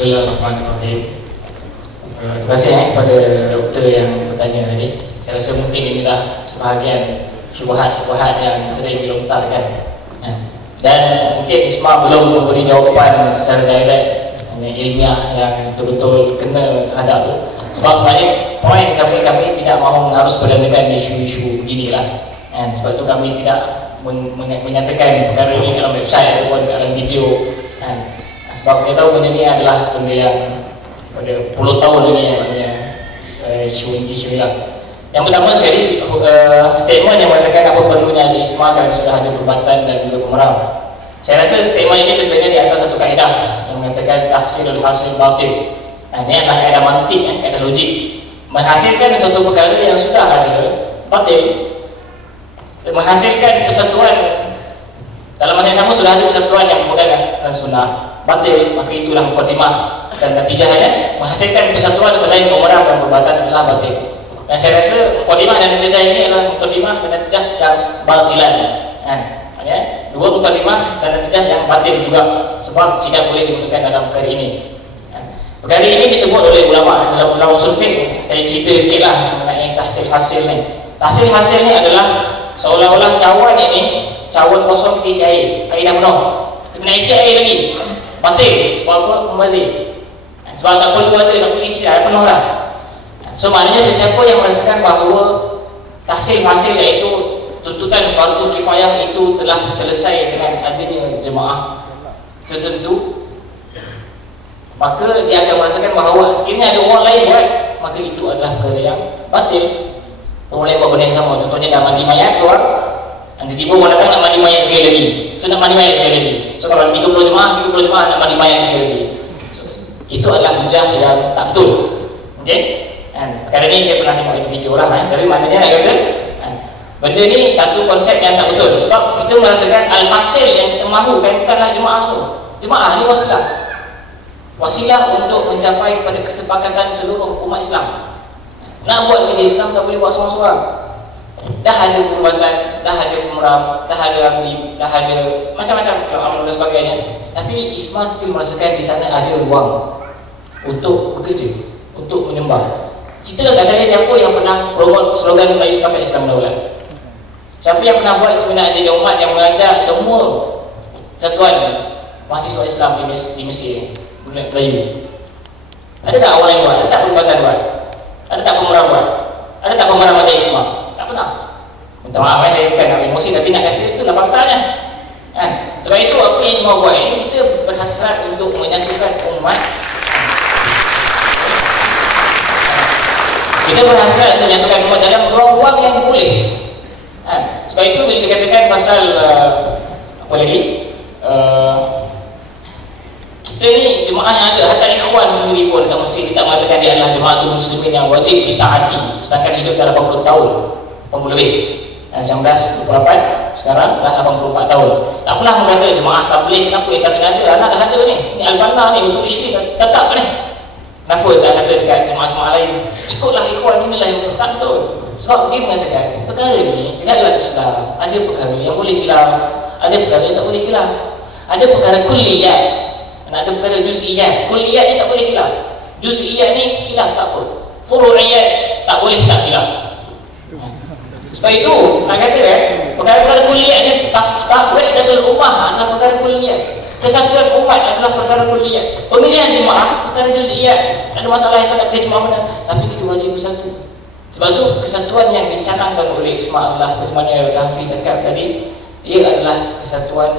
Bismillahirrahmanirrahim. Terima kasih kepada doktor yang bertanya tadi. Saya rasa mungkin inilah sebahagian syubhat-syubhat yang sering dilontarkan. Dan mungkin ISMA belum memberi jawapan secara direct yang ilmiah yang betul-betul kena terhadap tu. Sebab sebenarnya poin kami tidak mahu harus berdengarkan isu-isu beginilah. Sebab itu kami tidak menyatakan perkara ini dalam website ataupun dalam video. Sebab kita tahu benda ni adalah benda yang pada puluh tahun lagi maknanya isu lah. Yang pertama sekali statement yang mengatakan apa perlunya di ISMA kan sudah ada perubatan dan juga pemerang. Saya rasa statement ini tentunya di atas satu kaedah yang mengatakan tahsilul hasil batil. Ini adalah kaedah mantik, kaedah logik. Menghasilkan suatu perkara yang sudah ada batil, menghasilkan persatuan dalam masa yang sama sudah ada persatuan yang pemegang dan sunnah batil, maka itulah mukadimah dan natijahnya menghasilkan persatuan selain pemerang dan perubatan adalah batil. Dan saya rasa mukadimah dan natijah ini adalah mukadimah dan natijah yang batilan. Dua mukadimah dan natijah yang batil juga, sebab tidak boleh digunakan dalam perkara ini. Perkara ini disebut oleh ulama dalam ulama usul fiqh. Saya cerita sikitlah mengenai tahsil hasil ni. Tahsil hasil ni adalah seolah-olah cawan ini, cawan kosong isi air dah penuh, kena isi air lagi, batil. Sebab apa? Membazir. Sebab tak perlu ada, tak perlu isi dah penuh dah. So maknanya sesiapa yang merasakan bahawa tahsil hasil iaitu tuntutan fardu kifayah itu telah selesai dengan adanya jemaah tertentu, maka dia akan merasakan bahawa sekiranya ada orang lain buat, maka itu adalah perkara yang batil. Orang lain buat benda yang sama, contohnya dah mandi mayat orang, nanti tiba orang datang nak mandi mayat sekali lagi, so nak mandi mayat sekali lagi. So kalau 30 jemaah nak mandi mayat sekali lagi, so, itu adalah hujah yang tak betul. Okay? Perkara ni saya pernah tengok itu video lah, tapi maknanya nak kata benda ni satu konsep yang tak betul. Sebab kita merasakan al-hasil yang kita mahukan bukanlah jemaah tu. Jemaah ni wasilah untuk mencapai kepada kesepakatan seluruh umat Islam. Nak buat kerja Islam tak boleh buat seorang-seorang. Dah ada perubatan, dah ada pemerang, dah ada agli, dah ada macam-macam amal dan sebagainya. Tapi ISMA still merasakan di sana ada ruang untuk bekerja, untuk menyembah. Cerita kat saya siapa yang pernah promote slogan Melayu Sepakat Islam Daulat? Siapa yang pernah buat seminar ajar umat yang mengajak semua satuan mahasiswa Islam di Mesir Melayu? Ada tak orang yang buat? Ada tak perubatan buat? Ada tak pemerang buat? Ada tak pemerang ajar ISMA? Tak pernah. Minta maaf saya bukan nak emosi, tapi nak kata itulah faktanya. Sebab itu apa yang ISMA buat ini, kita berhasrat untuk menyatukan umat. Kita berhasrat untuk menyatukan umat dalam ruang-ruang yang boleh. Sebab itu bila dikatakan pasal apa lagi, kita ni jemaah yang ada, hatta ikhwan sendiri pun dekat Mesir kita mengatakan dia adalah jemaah muslimin yang wajib ditaati, sedangkan hidup dah 80 tahun 80 lebih. 1928 sekarang dah 84 tahun. Tak pernah mengata jemaah tabligh kenapa tak kena ada, anak dah ada ni Al-Banna ni usul isyrik tetap ni. Kenapa tak kata dekat jemaah-jemaah lain ikutlah ikhwan, inilah yang tak betul. Sebab dia mengatakan perkara ni dekat dalam Islam ada perkara yang boleh khilaf, ada perkara yang tak boleh khilaf. Ada perkara kulliyat, ada perkara juz'iyat. Kulliyat ni tak boleh khilaf, juz'iyat ni khilaf tak apa, furu'iyat tak boleh khilaf. Sebab itu nak kata perkara-perkara kulliyat ni wahdatul ummah adalah perkara kulliyat. Kesatuan umat adalah perkara kulliyat. Pemilihan jemaah perkara juz'iyat. Ada masalah yang tak boleh jemaah mana, tapi kita wajib bersatu. Sebab itu kesatuan yang dicanangkan oleh ISMA adalah bagaimana Hafiz cakap tadi, ia adalah kesatuan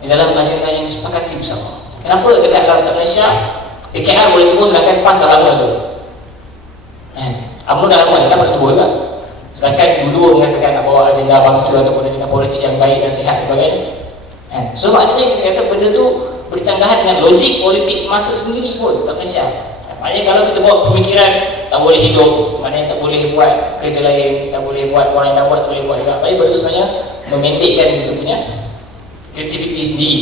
di dalam agenda yang disepakati bersama. Kenapa dekat dalam Malaysia PKR boleh tumbuh sedangkan PAS dah lama tu? UMNO dah lama, dia tak boleh tumbuh juga. Sedangkan dulu mengatakan nak bawa agenda bangsa ataupun agenda politik yang baik dan sihat dan sebagainya. So maknanya kita kata benda tu bercanggahan dengan logik politik semasa sendiri pun kat Malaysia. Maknanya kalau kita bawa pemikiran tak boleh hidup, maknanya tak boleh buat kerja lain, tak boleh buat orang yang nak buat tak boleh buat juga. Maknanya benda tu sebenarnya memendekkan kita punya kreativiti sendiri.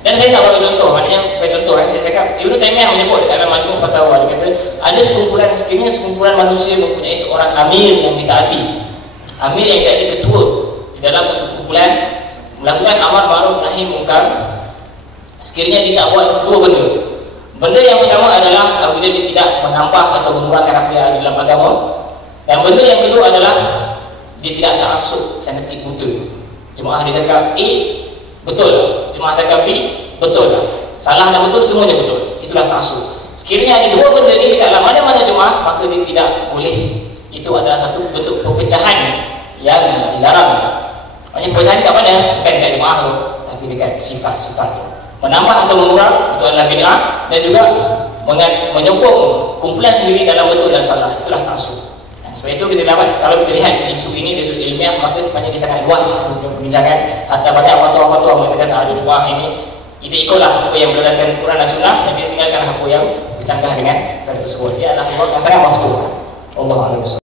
Dan saya nak bagi contoh, maknanya bagi contoh saya cakap Ibnu Taimiyah menyebut dalam Majmu' Fatawa, dia kata ada sekumpulan manusia mempunyai seorang amir yang ditaati. Amir yang jadi ketua di dalam satu kumpulan melakukan amar ma'ruf nahi munkar. Sekiranya dia tak buat dua benda, Benda yang pertama adalah apabila dia tidak menambah atau mengurangkan apa yang ada dalam agama. Dan benda yang kedua adalah dia tidak ta'assub dan ketik betul. Jemaah dia cakap A, betul. Jemaah cakap B, betul. Salah dan betul, semuanya betul. Itulah ta'assub. Sekiranya ada dua benda ni dekat dalam mana-mana jemaah, maka dia tidak boleh. Itu adalah satu bentuk perpecahan yang dilarang. Maksudnya perpecahan kat mana? Bukan dekat jemaah tu, tapi dekat sifat-sifat tu. Menambah atau mengurang, itu adalah bid'ah. Dan juga menyokong kumpulan sendiri dalam betul dan salah. Itulah ta'assub. Sebab itu kita dapat, kalau kita lihat isu ini, isu ilmiah, maka sebenarnya dia sangat luas untuk perbincangan. Hatta banyak fatwa-fatwa mengatakan ada jemaah ini, kita ikutlah apa yang berdasarkan Quran dan Sunnah, dan kita tinggalkan apa yang bercanggah dengan perkara tersebut. Dia adalah sebuah yang sangat maftuh. Allah Alhamdulillah.